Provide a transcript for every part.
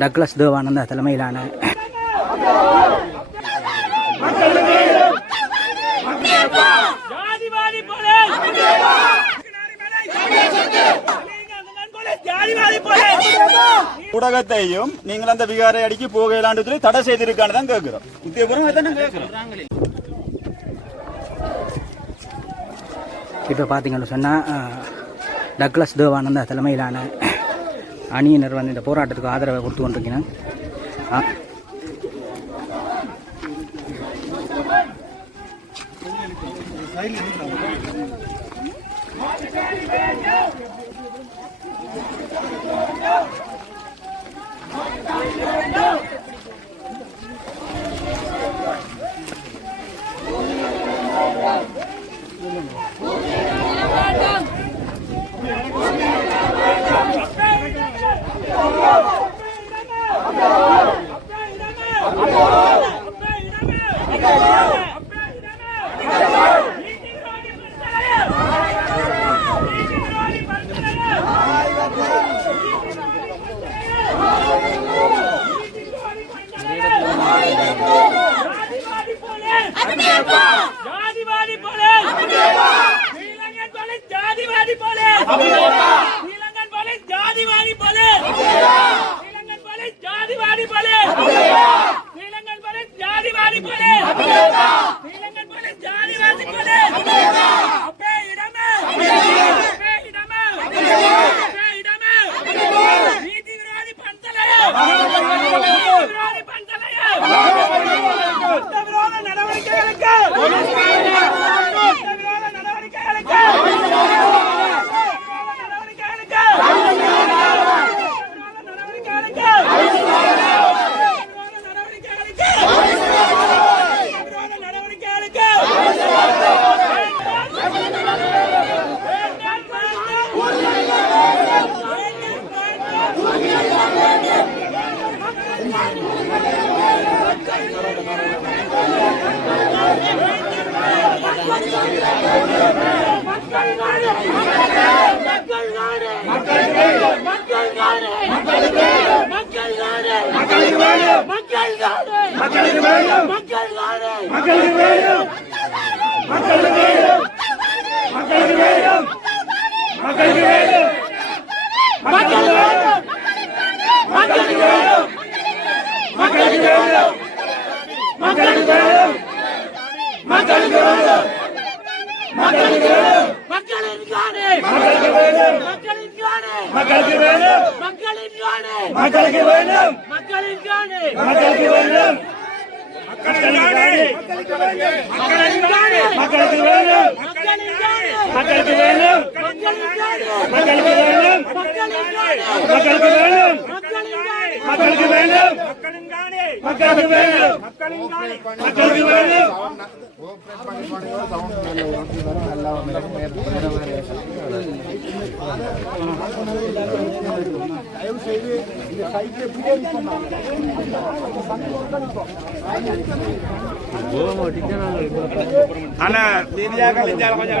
Douglas Devananda தலைமையிலான ஊடகத்தையும் நீங்கள் அந்த விகாரை அடிக்கு போகலான்னு சொல்லி தடை செய்திருக்கான்னு தான் கேட்கிறோம். கேட்கிறோம். இப்போ பார்த்தீங்கன்னு சொன்னால் டக்ளஸ் தேவானந்தா தலைமையிலான அணியினர் வந்து இந்த போராட்டத்துக்கு ஆதரவை கொடுத்து கொண்டிருக்கிறேன் ஆ. ஜாதிவாதி போலே ஸ்ரீலங்கன் போலே ஜாதிவாதி போலே மக்களுக்கு வேண்டும் மக்களுக்கு வேண்டும் மக்களுக்கு வேண்டும் மக்களுக்கு வேண்டும் மக்களுக்கு வேண்டும் மக்களுக்கு வேண்டும் மக்களுக்கு வேண்டும் மக்களுக்கு வேண்டும் மக்களுக்கு வேண்டும் மக்களுக்கு வேண்டும் மக்களுக்கு வேண்டும் மக்களுக்கு வேண்டும் மக்களுக்கு வேண்டும் மக்களுக்கு வேண்டும் மக்களுக்கு வேண்டும் மக்களுக்கு வேண்டும் மக்களுக்கு வேண்டும் மக்களுக்கு வேண்டும் மக்களுக்கு வேண்டும் மக்களுக்கு வேண்டும் அண்ணா கொஞ்சம்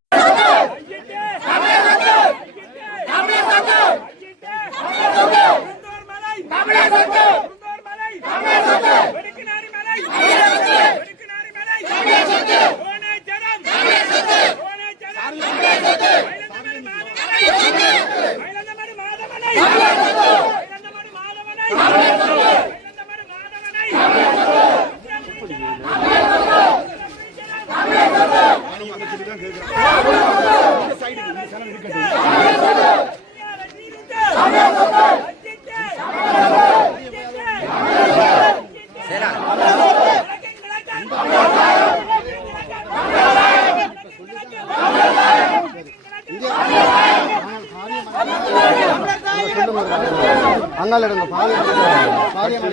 அங்கால எடுங்க பாதி பாதி அங்கால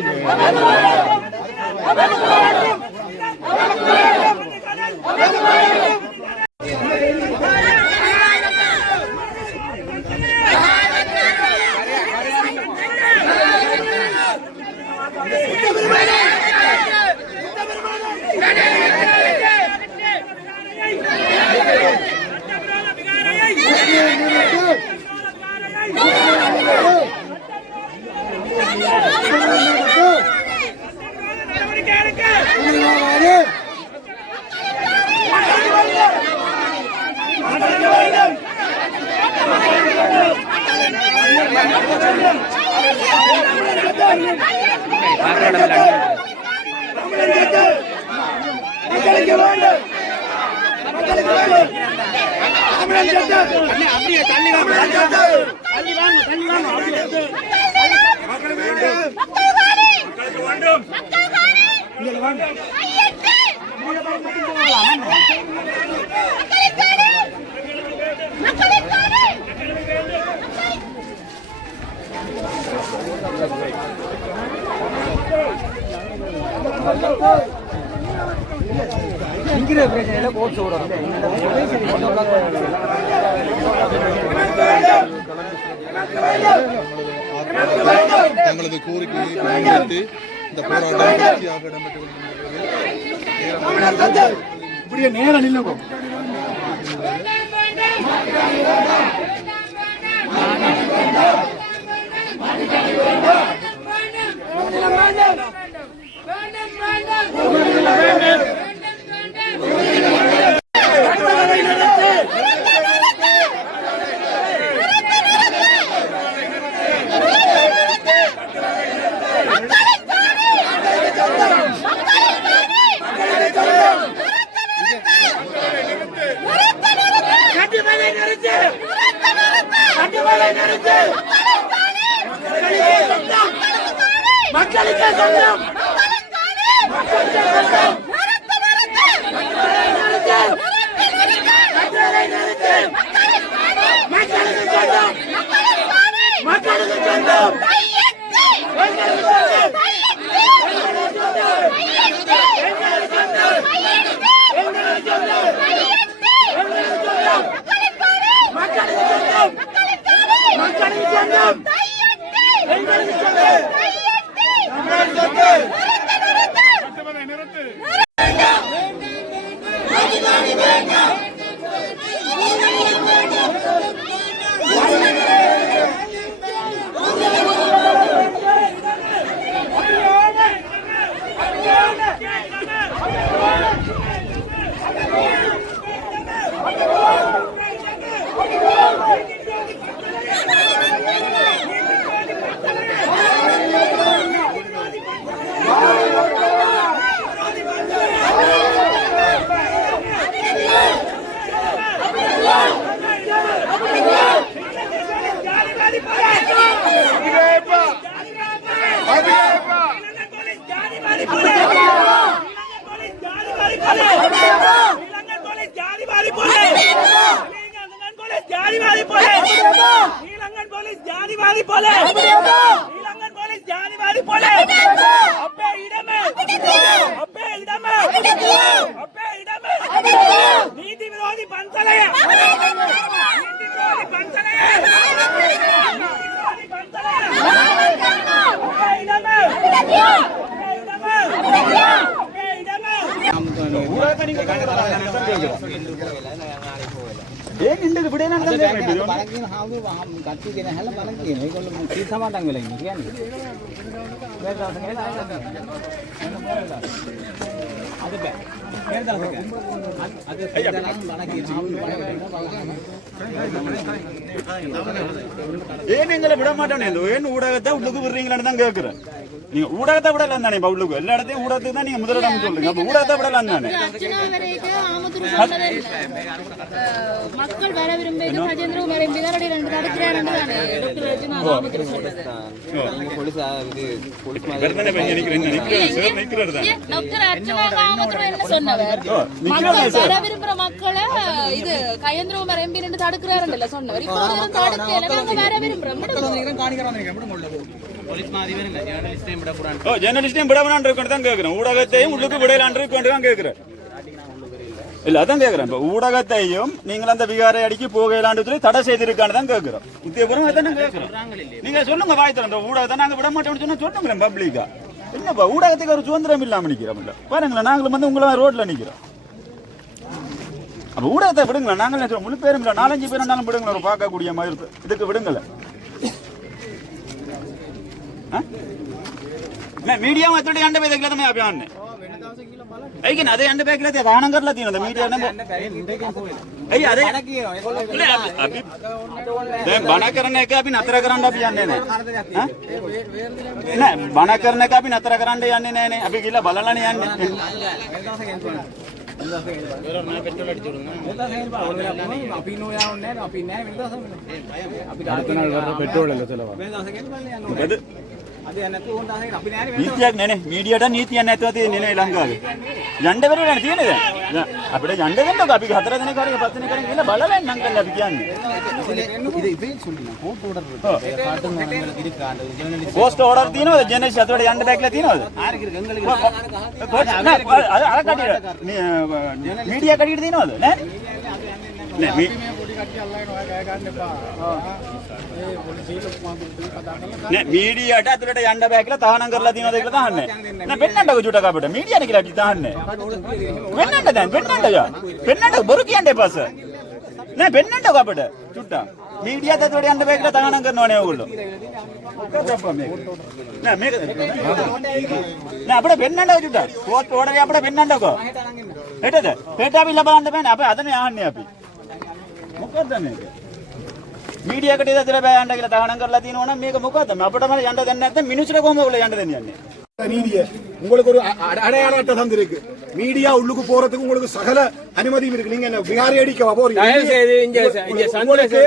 நிற்கிற பிரச்சனையில் கோட்ஸ் விடணும் தங்களது கோரிக்கையை முன்வைத்து இந்த போராட்டம் தொடர்ச்சியாக இடம்பெற்று வருகின்றது இப்படியே நேரம் நில்லுங்க நீதி விரோதி பன்சலைய நீதி விரோதி ஏன் எங்களை விட மாட்டேன் ஏன் ஊடகத்தை உள்ளுக்கு விடுறீங்களான்னு தான் கேட்கிறேன் நீங்க ஊடகத்தை விடலாம் தானே உள்ளுக்கு எல்லா இடத்தையும் ஊடகத்துக்கு தான் நீங்க முதலிடம் சொல்றீங்க அப்ப ஊடகத்தை விடலாம் தானே? மக்கள் வர விரும்புவது கஜேந்திர குமார் எம்பி தான் ரெண்டு ரெண்டு தடுக்கிறாரு தானே? டாக்டர் அர்ச்சனா ஆமத்தூர் சொன்னது வெறுமனே போய் நிக்கிறேன் நிக்கிறேன் சார் நிக்கிறாரு தான்? ஏன் டாக்டர் அர்ச்சனா ஆமத்தூர் என்ன சொன்னவர்? ஓ, நிக்கிறாரு மக்கள் சார். வர விரும்புற மக்களை இது கஜேந்திர குமார் எம்பி ரெண்டு தடுக்கிறாருல்ல சொன்னவர். இப்போ ஒரு தடுக்கல நாங்க வர விரும்புறோம். ஓ ஜெர்னலிஸ்டையும் விடவனான் இருக்கணும் தான் கேட்கிறேன் ஊடகத்தையும் உள்ளுக்கு விடலான் இருக்கணும் தான் கேட்கிறேன் இல்ல அதான் கேட்கிறேன் இப்ப ஊடகத்தையும் நீங்கள் அந்த விகாரை அடிக்கி போகலான்னு சொல்லி தடை செய்திருக்கான்னு தான் கேட்கிறோம் உத்தியபுரம் அதான் கேட்கிறோம் நீங்க சொல்லுங்க வாய் திறந்த. ஊடகத்தை நாங்க விட மாட்டோம்னு சொன்னா சொல்லுங்களேன் பப்ளிக்கா என்னப்பா ஊடகத்துக்கு ஒரு சுதந்திரம் இல்லாம நிக்கிறோம் இல்ல? பாருங்களேன் நாங்களும் வந்து உங்களை ரோட்ல நிக்கிறோம். அப்ப ஊடகத்தை விடுங்களேன். நாங்கள்? முழு பேரும் இல்ல. நாலஞ்சு பேர் இருந்தாலும் விடுங்களேன். ஒரு பார்க்கக்கூடிய மாதிரி. இதுக்கு விடுங்களேன். මීඩියම ඇතුළට යන්න බෑ කියලා තමයි අපි අහන්නේ. ඒ කියන්නේ අද යන්න බෑ කියලා තහනම් කරලා තියෙනවද? මීඩියා නම? ඇයි අද අපි- දැන් බණ කරන එක අපි නතර කරන්න අපි යන්නේ නෑ. ඈ? නෑ බණ කරන එක අපි නතර කරන්න යන්නේ ගිහලා බලලානේ නැහැ. අපි නෑ අපි මොකද? අද යන්නේ දාසෙන් අපි නෑනේ නීතියක් නෑනේ. මීඩියාට නීතියක් නැතුව තියෙන්නේ නේ ලංකාවේ. යන්න බැරුව නෑ තියෙන්නේ දැන්. දැන් අපිට යන්න දෙන්නකෝ අපි හතර දිනක හරි පස් දිනක හරි ගිහලා බලලා එන්නම් කියලා අපි කියන්නේ. இது இப்பயே சொல்லலாம் கோர்ட் ஆர்டர் இருக்கு காட்டுங்க இருக்காண்டு ஜெர்னலிஸ்ட் පෝස්ට් ඕඩර් තියෙනවද ජෙනරේෂන් අතට යන්න බෑ කියලා තියෙනවද? யாருக்கு இருக்கு எங்களுக்கு පෝස්ට් නෑ අර අර කඩියට මීඩියා කඩියට තියෙනවද? නෑ. නෑ මී නෑ මීඩියාට අතට යන්න බෑ කියලා තහනම් කරලා තියෙනවද කියලා තහන්නේ. නෑ පෙන්නන්නකෝ චුටක් අපිට. මීඩියානේ කියලා අපි තහන්නේ. පෙන්නන්න දැන් පෙන්නන්න යා. පෙන්නන්න බොරු කියන්න එපා සර්. නෑ පෙන්නන්නකෝ අපිට චුට්ටක්. මීඩියාට අතට යන්න බෑ කියලා තහනම් කරනවනේ ඕගොල්ලෝ. මොකක්ද අප්පා මේක? නෑ මේක නෑ අපිට පෙන්නන්නකෝ චුට්ටක්. පෝස්ට් ඕඩරේ අපිට පෙන්නන්නකෝ. හෙටද? හෙට අපි ලබන්න බෑනේ. අපි අදනේ ආන්නේ අපි. මොකද්ද මේක? මීඩියාකට ඉඳලා බෑ යන්න කියලා තහනම් කරලා තියෙනවා නම් මේක මොකද්ද? අපිටම යන්න දෙන්නේ නැත්නම් මිනිස්සුන්ට කොහොමද ඔයගොල්ලෝ යන්න දෙන්නේ යන්නේ? நீதியை உங்களுக்கு ஒரு அ- அட- அடையாள அட்டை தந்திருக்கு மீடியா உள்ளுக்கு போறதுக்கு உங்களுக்கு சகல அனுமதியும் இருக்கு நீங்க என்ன விகாரி அடிக்கவா போறீங்க உங்களுக்கு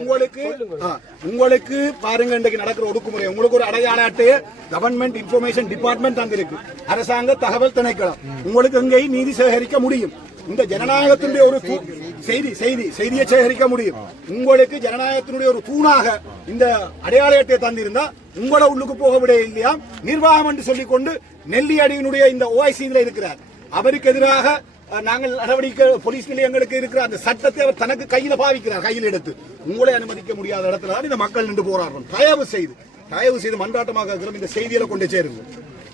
உங்களுக்கு ஆ, உங்களுக்கு பாருங்க இன்றைக்கு நடக்கிற ஒடுக்குமுறை உங்களுக்கு ஒரு அடையாள அட்டையை கவர்மெண்ட் இன்ஃபர்மேஷன் டிபார்ட்மெண்ட் தந்திருக்கு அரசாங்க தகவல் திணைக்களம் உங்களுக்கு எங்கேயும் நீதி சேகரிக்க முடியும் இந்த ஜனநாயகத்தினுடைய ஒரு தூ- செய்தி செய்தி செய்தியை சேகரிக்க முடியும். உங்களுக்கு ஜனநாயகத்தினுடைய ஒரு தூணாக இந்த அடையாள தந்திருந்தா உங்களை உள்ளுக்கு போக விட இல்லையா நிர்வாகம் என்று சொல்லிக்கொண்டு நெல்லியடியினுடைய இந்த ஓஐசியில் இருக்கிறார். அவருக்கு எதிராக நாங்கள் நடவடிக்கை போலீஸ் நிலையங்களுக்கு இருக்கிற அந்த சட்டத்தை அவர் தனக்கு கையில பாவிக்கிறார் கையில் எடுத்து. உங்களை அனுமதிக்க முடியாத இடத்துல தான் இந்த மக்கள் நின்று போராடுறோம். தயவு செய்து தயவு செய்து மன்றாட்டமாக இருக்கிற இந்த செய்தியில கொண்டு சேருங்க.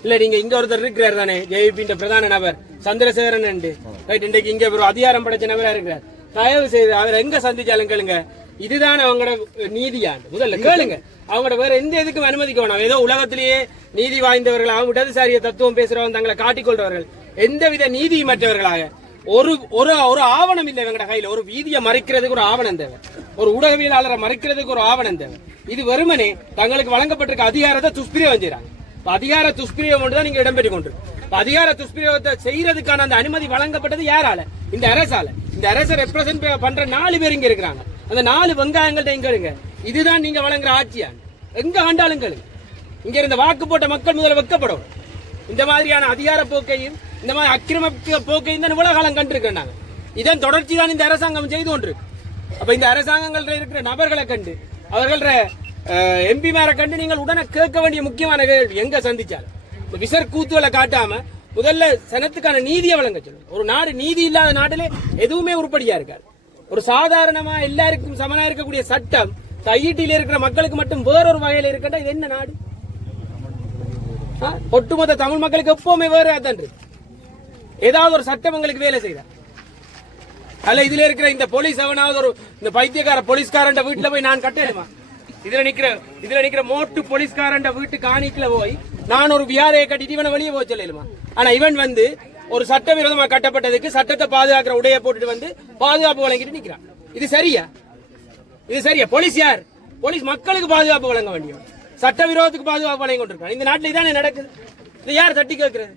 இல்ல நீங்க இங்க ஒருத்தர் இருக்கிறார் தானே? ஜேபி பிரதான நபர். சந்திரசேகரன் ரைட் இன்றைக்கு இங்க ஒரு அதிகாரம் படைச்ச நபரா இருக்கிறார். தயவு செய்து அவர் எங்க சந்திச்சாலும் கேளுங்க. இதுதான் அவங்களோட நீதியாண்டு. முதல்ல கேளுங்க. அவங்களோட வேற எந்த எதுக்கும் அனுமதிக்க வேணாம். ஏதோ உலகத்திலேயே நீதி வாய்ந்தவர்கள் அவங்க இடதுசாரிய தத்துவம் பேசுறவங்க தங்களை காட்டிக்கொள்றவர்கள் எந்தவித நீதியமற்றவர்களாக ஒரு ஒரு ஒரு ஆவணம் இல்லை இவங்கட கையில. ஒரு வீதியை மறைக்கிறதுக்கு ஒரு ஆவணம் தேவை. ஒரு ஊடகவியலாளரை மறைக்கிறதுக்கு ஒரு ஆவணம் தேவை. இது வெறுமனே தங்களுக்கு வழங்கப்பட்டிருக்க அதிகாரத்தை துஷ்பிரியம் செய்றாங்க. இப்ப அதிகார துஷ்பிரயோகம் தான் நீங்க இடம்பெற்றிக் கொண்டு அதிகார துஷ்பிரயோகத்தை செய்யறதுக்கான அந்த அனுமதி வழங்கப்பட்டது யாரால? இந்த அரசால. இந்த அரசை ரெப்ரசென்ட் பண்ற நாலு பேர் இங்க இருக்கிறாங்க. அந்த நாலு வெங்காயங்கள்ட்ட இங்க இருங்க இதுதான் நீங்க வழங்குற ஆட்சியா? எங்க ஆண்டாலும் கேளுங்க இங்க இருந்த வாக்கு போட்ட மக்கள் முதல்ல வெக்கப்படும். இந்த மாதிரியான அதிகார போக்கையும் இந்த மாதிரி அக்கிரம போக்கையும் தான் இவ்வளவு காலம் கண்டிருக்கோம் நாங்க. இதன் தொடர்ச்சி தான் இந்த அரசாங்கம் செய்து கொண்டிருக்கு. அப்ப இந்த அரசாங்கங்கள்ல இருக்கிற நபர்களை கண்டு அவர்கள எம்பி மேரை கண்டு நீங்கள் உடனே கேட்க வேண்டிய முக்கியமான எங்க சந்திச்சாலும். விசர் கூத்துவலை காட்டாம முதல்ல சனத்துக்கான நீதியை வழங்க சொல்லுங்க. ஒரு நாடு நீதி இல்லாத நாட்டிலே எதுவுமே உருப்படியா இருக்காது. ஒரு சாதாரணமா எல்லாருக்கும் சமனா இருக்கக்கூடிய சட்டம் தையீட்டில இருக்கிற மக்களுக்கு மட்டும் வேறொரு வகையில இருக்கட்டா? இது என்ன நாடு? ஆ? ஒட்டுமொத்த தமிழ் மக்களுக்கு எப்பவுமே வேற அதான்? ஏதாவது ஒரு சட்டம் உங்களுக்கு வேலை செய்யுதா அல்ல இதுல இருக்கிற இந்த போலீஸ் அவனாவது ஒரு இந்த பைத்தியக்கார போலீஸ்காரன் வீட்டுல போய் நான் கட்டணுமா? இதுல நிக்கிற இதுல நிக்கிற மோட்டு போலீஸ்காரன் வீட்டு காணிக்கல போய் நான் ஒரு வியாரையை கட்டிட்டு இவனை வெளியே போக சொல்லலுமா? ஆனா இவன் வந்து ஒரு சட்டவிரோதமா கட்டப்பட்டதுக்கு சட்டத்தை பாதுகாக்கிற உடைய போட்டுட்டு வந்து பாதுகாப்பு வழங்கிட்டு நிக்கிறான். இது சரியா? இது சரியா? போலீஸ் யார்? போலீஸ் மக்களுக்கு பாதுகாப்பு வழங்க வேண்டிய சட்டவிரோதத்துக்கு பாதுகாப்பு வழங்கி கொண்டிருக்காங்க இந்த நாட்டில் இதானே நடக்குது? இது யார் தட்டி கேட்கறது?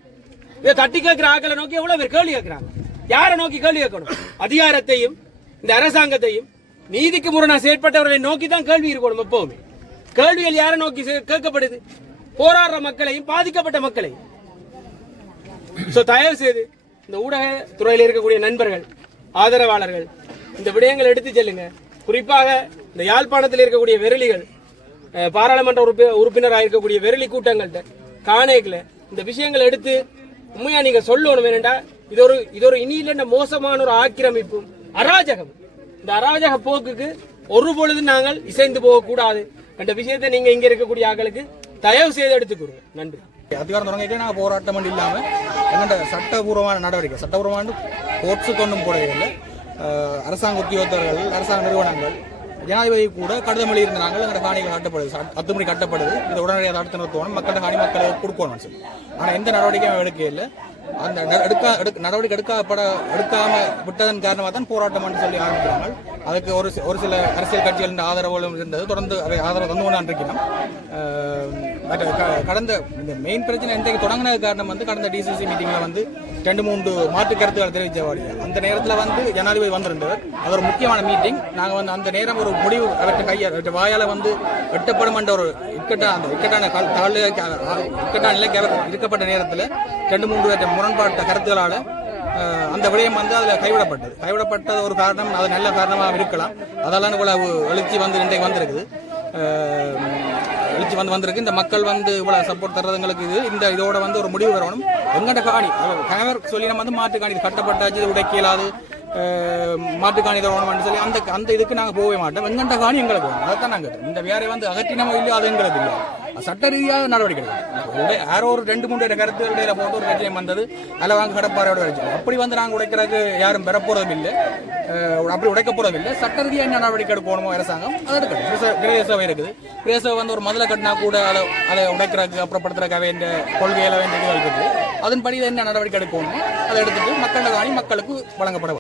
இதை தட்டி கேட்கிற ஆக்களை நோக்கி எவ்வளவு பேர் கேள்வி கேட்கிறாங்க? யாரை நோக்கி கேள்வி கேட்கணும்? அதிகாரத்தையும் இந்த அரசாங்கத்தையும் நீதிக்கு முரணா செயற்பட்டவர்களை நோக்கி தான் கேள்வி இருக்கணும் எப்பவுமே. கேள்விகள் யாரை நோக்கி கேட்கப்படுது? போராடுற மக்களையும் பாதிக்கப்பட்ட மக்களையும். ஸோ தயவு செய்து இந்த ஊடக துறையில் இருக்கக்கூடிய நண்பர்கள் ஆதரவாளர்கள் இந்த விடயங்கள் எடுத்து செல்லுங்க. குறிப்பாக இந்த யாழ்ப்பாணத்தில் இருக்கக்கூடிய வெரளிகள் பாராளுமன்ற உறுப்பி- உறுப்பினராக இருக்கக்கூடிய வெரளி கூட்டங்கள்ட்ட காணேக்கில் இந்த விஷயங்களை எடுத்து உண்மையா நீங்க சொல்லணும். என்னண்டா இது ஒரு இது ஒரு இனியில மோசமான ஒரு ஆக்கிரமிப்பும் அராஜகம் இந்த அராஜக போக்குக்கு ஒரு பொழுது நாங்கள் இசைந்து போகக்கூடாது. என்ற விஷயத்தை நீங்க இங்க இருக்கக்கூடிய ஆக்களுக்கு தயவு செய்து எடுத்துக்கிறோம் நன்றி அதிகாரம் தொடங்கிட்டு நாங்கள் போராட்டம் மட்டும் இல்லாமல் எங்கள்கிட்ட சட்டபூர்வமான நடவடிக்கை சட்டபூர்வமான கோர்ட்ஸுக்கு கொண்டும் போடவில்லை அரசாங்க உத்தியோகத்தர்கள் அரசாங்க நிறுவனங்கள் ஜனாதிபதி கூட கடிதம் எழுதியிருந்தாங்க அந்த காணிகள் கட்டப்படுது ச- கட்டப்படுது இது உடனடியாக தடுத்து நிறுத்தணும் மக்களோட காணி மக்களுக்கு கொடுக்கணும்னு சொல்லி ஆனால் எந்த நடவடிக்கையும் எடுக்க இல்லை அந்த ந- எடுக்க எடுக்க நடவடிக்கை எடுக்கப்பட எடுக்காம விட்டதன் காரணமாக தான் போராட்டம் சொல்லி ஆரம்பிக்கிறாங்க அதுக்கு ஒரு ஒரு சில அரசியல் கட்சிகளின் ஆதரவுகளும் இருந்தது. தொடர்ந்து அதை ஆதரவு தந்து கொண்டு இருக்கிறோம் க- கடந்த இந்த மெயின் பிரச்சனை இன்றைக்கு தொடங்கினது காரணம் வந்து கடந்த டிசிசி மீட்டிங்கில் வந்து ரெண்டு மூன்று மாற்று கருத்துக்கள் தெரிவித்தவாடி அந்த நேரத்தில் வந்து ஜனாதிபதி வந்திருந்தவர். அது ஒரு முக்கியமான மீட்டிங் நாங்கள் வந்து அந்த நேரம் ஒரு முடிவு அவற்றை கையால் அவற்றை வாயால் வந்து வெட்டப்படும் என்ற ஒரு இக்கட்டான அந்த இக்கட்டான கால் தாழ்வு இக்கட்டான நிலைக்கு இருக்கப்பட்ட நேரத்தில் ரெண்டு மூன்று முரண்பாட்ட கருத்துக்களால் அந்த விடயம் வந்து அதில் கைவிடப்பட்டது. கைவிடப்பட்டது ஒரு காரணம் அது நல்ல காரணமாக இருக்கலாம். அதெல்லாம் இவ்வளவு எழுச்சி வந்து இன்றைக்கு வந்திருக்குது. எழுச்சி வந்து வந்திருக்கு. இந்த மக்கள் வந்து இவ்வளோ சப்போர்ட் தர்றதுங்களுக்கு இது இந்த இதோட வந்து ஒரு முடிவு வரணும். எங்கட காணி கணவர் சொல்லி நம்ம வந்து மாட்டு காணி கட்டப்பட்டாச்சு இது உடைக்க இயலாது. மாட்டுக்காணி மாட்டு தரணும்னு சொல்லி அந்த அந்த இதுக்கு நாங்கள் போகவே மாட்டோம். எங்கண்ட காணி எங்களுக்கு வேணும் அதைத்தான் நாங்கள் இந்த வேற வந்து அகற்றினமோ இல்லையோ அது எங்களுக்கு இல்லை சட்ட ரீதியாக நடவடிக்கை எடுக்கணும். யாரோ ஒரு ரெண்டு மூணு கருத்துக்கள் இடையில போட்டு ஒரு கட்சியம் வந்தது. அதில் வாங்க கடப்பாறையோட வச்சு அப்படி வந்து நாங்கள் உடைக்கிறதுக்கு யாரும் பெற இல்லை அப்படி உடைக்க போறதும் இல்லை சட்ட ரீதியாக என்ன நடவடிக்கை எடுக்கணுமோ அரசாங்கம் அதை எடுக்கணும் கிரேய சபை இருக்குது. பிரேசவை வந்து ஒரு முதல கட்டினா கூட அதை அதை உடைக்கிறதுக்கு அப்புறப்படுத்துறதுக்காக வேண்டிய கொள்கையில் வேண்டிய இருக்குது. அதன்படி என்ன நடவடிக்கை எடுக்கணுமோ அதை எடுத்துட்டு மக்களோட காணி மக்களுக்கு வழங்கப்பட